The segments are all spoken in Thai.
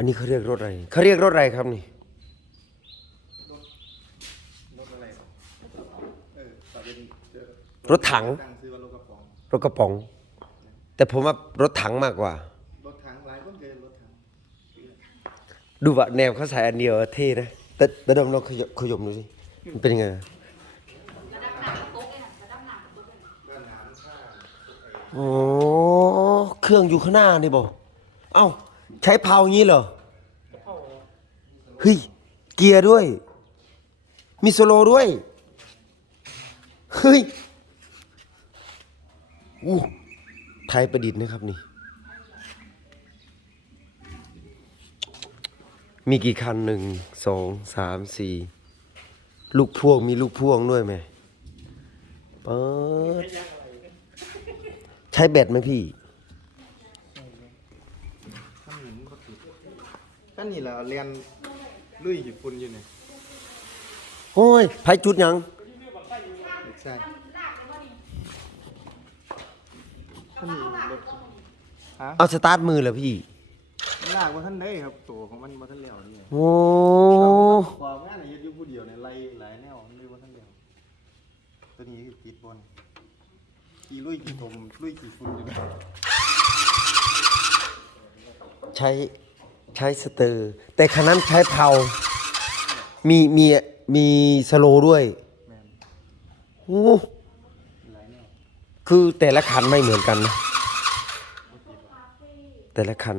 อันนี้เขาเรียกรถอะไรเขาเรียกรถอะไรครับนี่รถถัง ตั้งซื้อว่ารถกระป๋องรถกระป๋อง แต่ผมว่ารถถังมากกว่า รถถังหลายคนเจอรถถังดูว่าแนวเขาใส่อันเดียวเท่นะแต่แต่ดมลองขยขยมดูสิมันเป็นยังไงโอ้เครื่องอยู่ข้างหน้านี่บอกเอ้า ใช้เพาอย่างี้เหรอเฮ้ยเกียร์ด้วย มีโซโลด้วยเฮ้ยอู้ไทยประดิษฐ์นะครับนี่ มีกี่คันหนึ่งสองสามสี่ลูกพ่วงมีลูกพ่วงด้วยไหมเปิดใช้แบตไหมพี่ ข้ามหนุนก็ติด ก็นี่แหละเรียนลุยญี่ปุ่นอยู่เนี่ยโอ้ยไผจุดหยังไม่ใช่ข้ามนี่รถฮะเอาสตาร์ทมือเหรอพี่ ลากว่าท่านได้ครับตัวของมันว่าท่านเลี้ยวนี่โอ้ ความงานอะไรอยู่ผู้เดียวในไล่หลายแนวเลยว่าท่านเลี้ยวตัวนี้คือติดบนขี่ลุยขี่ตมลุยขี่ฝุ่นอยู่เนี่ย ใช้ ใช้สเตอร์ แต่คันนั้นใช้เพามีมีมีสโลว์ด้วยแมนโอ้ หลายแนวคือแต่ละคันไม่เหมือนกันนะแต่ละคัน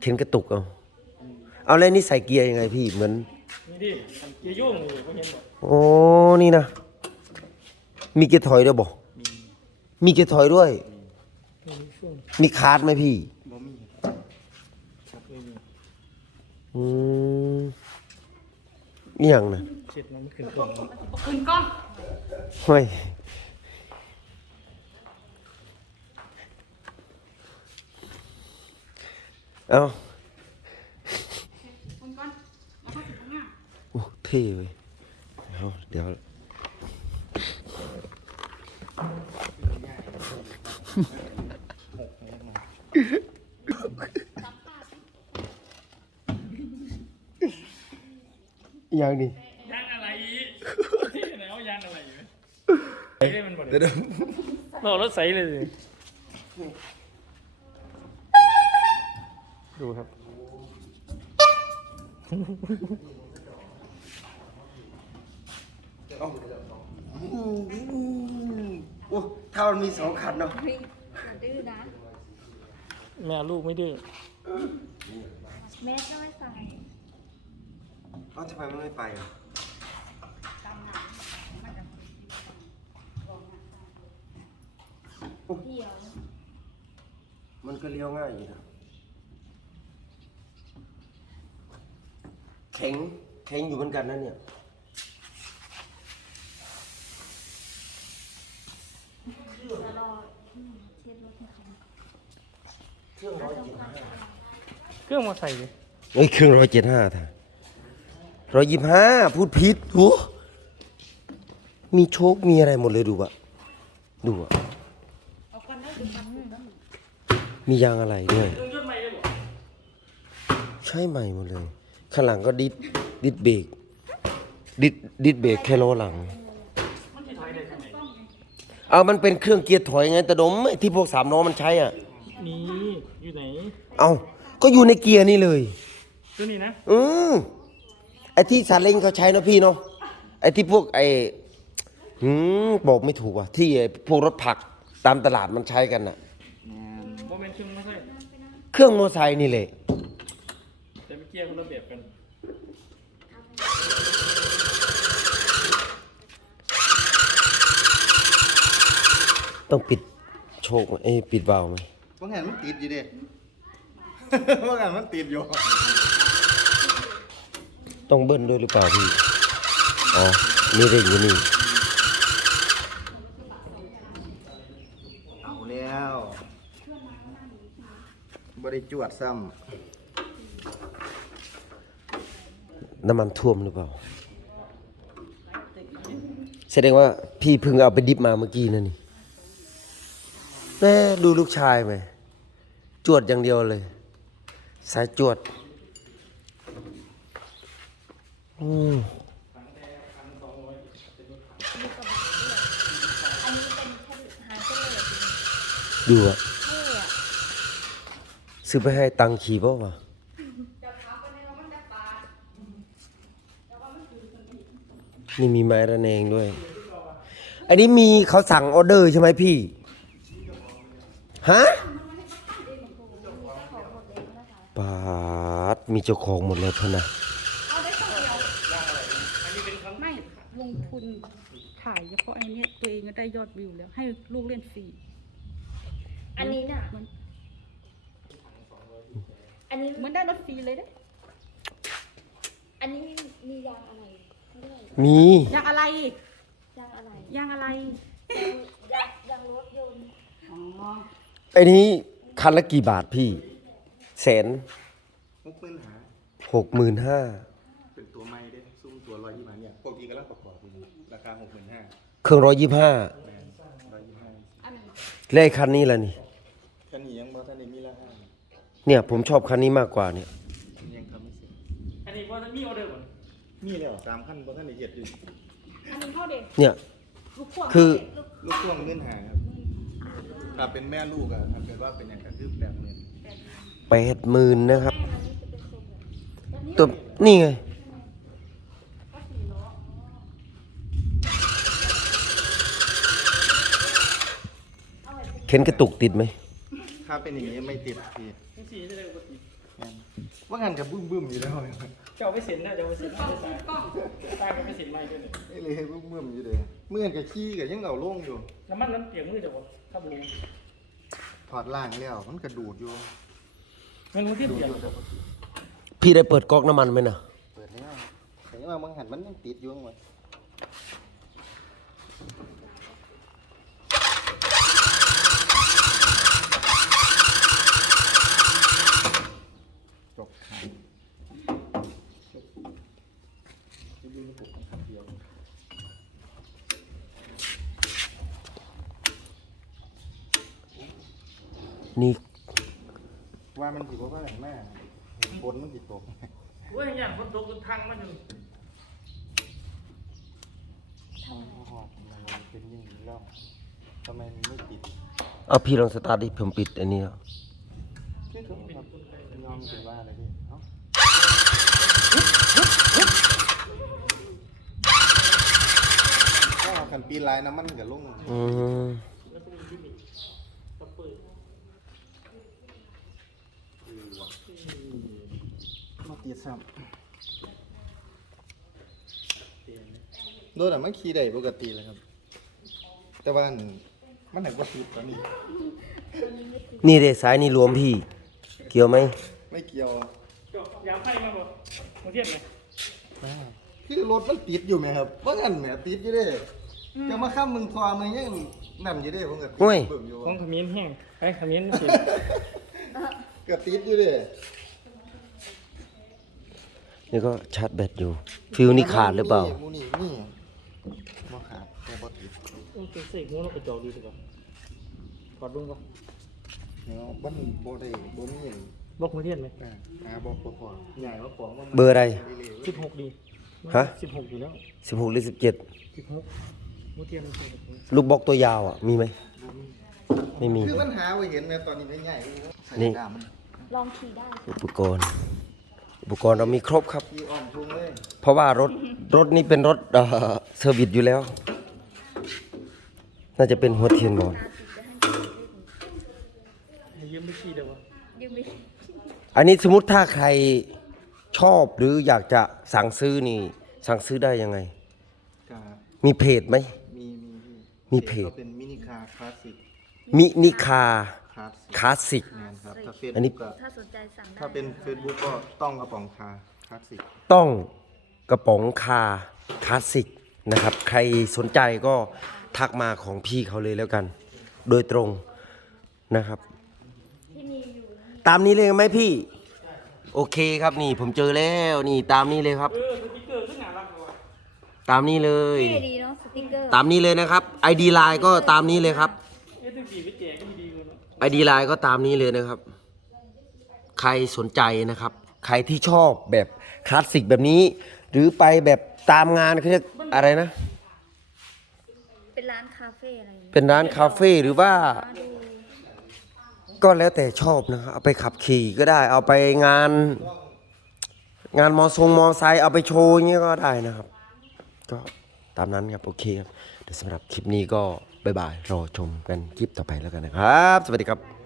เข็นกระตุกเอา เอาแล้วนี่ใส่เกียร์ยังไงพี่เหมือน นี่ดิมันเกียร์โยุ่งอยู่ก็เห็นหมดโอ้นี่นะ มีเกียร์ถอยด้วยบ่มีมีเกียร์ถอยด้วยนี่มีช่วงมีคาร์ดไหมพี่ บ่มี ครับไม่มี อืมนี่ยังนะเช็ดน้ำขึ้นก่อนคุณก้องเฮ้ยเอาคุณก้อนแล้วก็ถึงตรงเนี้ยโอ้เท่เว้ยเอาเดี๋ยว ยังนี่ยางอะไรอีกที่ไหนเอายางอะไรอยู่ใส่เลยมันหมดเลยเรารถใสเลยสิดูครับโอ้ถ้ามันมีสองคันเนาะเฮ้ยอย่าดื้อนะ แม่ลูกไม่ดื้อแมสก็ไม่ใส่ เอ้าทำไมมันไม่ไปอะกำหนังมันจะเดี่ยว มันก็เลี้ยวง่ายอยู่นะแข็งแข็งอยู่เหมือนกันนะเนี่ยแล้วรออืมเช็ดรถให้เขาเครื่องร้อยเจ็ดห้าเครื่องมาใส่เลยเอ้ยเครื่องร้อยเจ็ดห้าท่า ร้อยยี่ห้าพูดผิดโหมีโชคมีอะไรหมดเลยดูอะดูอะมียางอะไรด้วยเครื่องยนต์ใหม่เลยเหรอใช่ใหม่หมดเลย ข้างหลังก็ดิดดิดเบรกดิดดิดเบรกแค่ล้อหลังมันที่ถอยได้ทำไมเอามันเป็นเครื่องเกียร์ถอยไงแต่ดมไอ้ที่พวกสามล้อมันใช้อะ นี่ อยู่ไหน เอาก็อยู่ในเกียร์นี่เลย ตัวนี้นะ อืม ไอ้ที่ซาเล้งเขาใช้เนอะพี่เนาะไอ้ที่พวกไอ้หืมบอกไม่ถูกว่ะที่ไอ้พวกรถผักตามตลาดมันใช้กันน่ะ โมเมนต์เครื่องไม่ใช่เครื่องมอเตอร์ไซค์นี่แหละแต่เมื่อกี้คนละแบบกันต้องปิดโชคไหมเอ้ยปิดวาล์วไหม ว่างานมันติดอยู่เด้ว่างานมันติดอยู่ ต้องเบิ้ลด้วยหรือเปล่าพี่ อ๋อ นี่เร่งอยู่นี่ เอาแล้วบริจวดซ้น้ำมันท่วมหรือเปล่า แสดงว่าพี่เพิ่งเอาไปดิบมาเมื่อกี้นั่นนี่แม่ดูลูกชายไหม จวดอย่างเดียวเลย สายจวดำ อืมอันนี้เป็นแค่ฮาร์ดเรทดูอะเท่อะซื้อไปให้ตังค์ขี่เปล่าวะนี่มีไม้ระแนงด้วย อันนี้มีเขาสั่งออเดอร์ใช่ไหมพี่ ฮะปาดมีเจ้าของหมดเลยพะนะ ไม่ ลงทุนถ่ายเฉพาะไอ้เนี้ยตัวเองก็ได้ยอดวิวแล้ว ให้ลูกเล่นฟรี อันนี้น่ะ มันอันนี้ เหมือนได้รถฟรีเลยเด้อันนี้มียางอะไรเขาเรียกอะไรมี ยางอะไรยางอะไรยางอะไรยางยางรถยนต์อ๋อไอ้นี้คันละกี่บาทพี่ แสนมุกปืนหาหกหมื่นห้า เครื่องร้อยยี่ห้าแมนร้อยยี่สิบห้าอันนี้และไอ้คันนี้ล่ะนี่แค่นี้ยังบ่ทันได้มีราคาเนี่ย ผมชอบคันนี้มากกว่าเนี่ย ยังทำไม่เสร็จอันนี้ว่าจะมีออเดอร์ก่อนมีแล้วสามขั้นบ่ทันได้เฮ็ดอยู่อันนี้เข้าเด็กเนี่ย ลูกพ่วงคือ ลูกพ่วงเงินหาครับถ้าเป็นแม่ลูกอะถ้าเกิดว่าเป็นอย่างกันคือแบบเงินแปดหมื่นนะครับอันนี้จะเป็นทรงแบบตัวนี่ไง ข็นกระตุกติดไหมถ้าเป็นอย่างนี้ไม่ติดพี่ทั้งสี่จะได้ปกติแม่นว่างันกับบึ้มบึ้มๆอยู่แล้วเนี่ยเจ้าไปเซ็นนะเจ้าไปเซ็นนะตายตายก็ไปเซ็นไม่ด้วยเนี่ยไอ้เลยบึ้มบึ้มๆอยู่เลยเมื่อนกับขี้กับยังเอาลงอยู่น้ำมันนั้นเปียกมือเดี๋ยวถ้าบูถอดล่างแล้วมันกระดูดอยู่มันรู้ที่ดูดเปียกอยู่แต่ปกติพี่ได้เปิดก๊อกน้ำมันไหมนะเปิดแล้วแต่ว่าบางหันมันยังติดอยู่มั้งจบข่าวดูระบบของคันเดียว นี่ว่ามันสิบ่ว่าอย่างแม่ฝนมันสิตกเว้ยอย่างคนตกทางมันจนทำไมมันเป็นอย่างนี้แล้วทำไมมันไม่ติดเอาพี่ลองสตาร์ทดิผมปิดอันนี้แล้วคือเขาครับยอมเป็นว่าอะไรพี่เอ้าถ้าขันปีนลายน้ำมันกับลงอืม มาตีซ้ำโดนแต่มันขี่ได้ปกติเลยครับ แต่ว่าอันมันหนักกว่าติดตอนนี้ นี่เดสายนี่รวมพี่ เกี่ยวไหมไม่เกี่ยวจบยามไพ่มาบ่มาเทียบไหมคือรถมันติดอยู่ไหมครับว่างั้นแหมติดอยู่เด้จะมาข้ามมึงทอมันยังนั่นอยู่เด้ผมก็ติดเบิ่งอยู่ของขมิ้นแห้งไอ้ขมิ้นสิ ก็ติดอยู่เด้ นี่ก็ชาร์จแบตอยู่ ฟิวนี่ขาดหรือเปล่ามูนี่นี่บ่ขาดแต่บ่ติดโอ้ตัวเสกงูเราไปจอกดีดีกว่าถอดลุงก็เนาะบ่นบ่ได้บ่มีหยังบอกมาเทียบไหมอ่าหาบอกบ่พอใหญ่ว่าของมันเบอร์อะไร สิบหกดีฮะ สิบหกอยู่แล้วสิบหกหรือสิบเจ็ดสิบหกมาเทียบมันสิบหกลูกบล็อกตัวยาวอะ มีไหม ไม่มี คือมันหาไว้เห็นแม่ตอนนี้ไม่ใหญ่ใส่นี่ด้ามมัน ลองขี่ได้ อุปกรณ์อุ ปกรณ์เรามีครบครับขี่อ้อมทุ่งเลยเพราะว่ารถ รถนี้เป็นรถเอ่อเซอร์วิสอยู่แล้ว น่าจะเป็นหัวเทียนบอลตาติดจะให้ขี่เล่นให้ยืมไปขี่เดี๋ยววะยืมไปอันนี้สมมติถ้าใครชอบหรืออยากจะสั่งซื้อนี่ สั่งซื้อได้ยังไง กามีเพจไหม มีมีมีเพจ ก็เป็นมินิคาร์คลาสสิกมินิคา คลาสสิกคลาสสิกงานครับถ้าเฟซอันนี้ก็ถ้าสนใจสั่งได้ถ้าเป็นเฟซบุ๊กก็ต้องกระป๋องคาคลาสสิก ต้องกระป๋องคาคลาสสิกนะครับ ใครสนใจก็ทักมาของพี่เขาเลยแล้วกัน โดยตรงนะครับที่มีอยู่นะตามนี้เลยไหมพี่ โอเคครับนี่ผมเจอแล้วนี่ตามนี้เลยครับเออสติ๊กเกอร์ขึ้นหนารักเลยว่ะตามนี้เลย เท่ดีเนาะสติ๊กเกอร์ ตามนี้เลยนะครับ ID Line ก็ตามนี้เลยครับ เอ๊ะถึงสี่ไปแจ กก็ดีๆเลยเนาะ ID Line ก็ตามนี้เลยนะครับ ใครสนใจนะครับ ใครที่ชอบแบบคลาสสิกแบบนี้ หรือไปแบบตามงานเขาเรียกอะไรนะ เป็นร้านคาเฟ่อะไรอย่างเงี้ยเป็นร้านคาเฟ่หรือว่ามาดูก็แล้วแต่ชอบนะครับเอาไปขับขี่ก็ได้ เอาไปงาน งานมอทรงมอไซค์เอาไปโชว์อย่างเงี้ยก็ได้นะครับ ก็ตามนั้นครับ โอเคครับเดี๋ยวสำหรับคลิปนี้ก็ บ๊ายบายรอชมกันคลิปต่อไปแล้วกันนะครับ สวัสดีครับ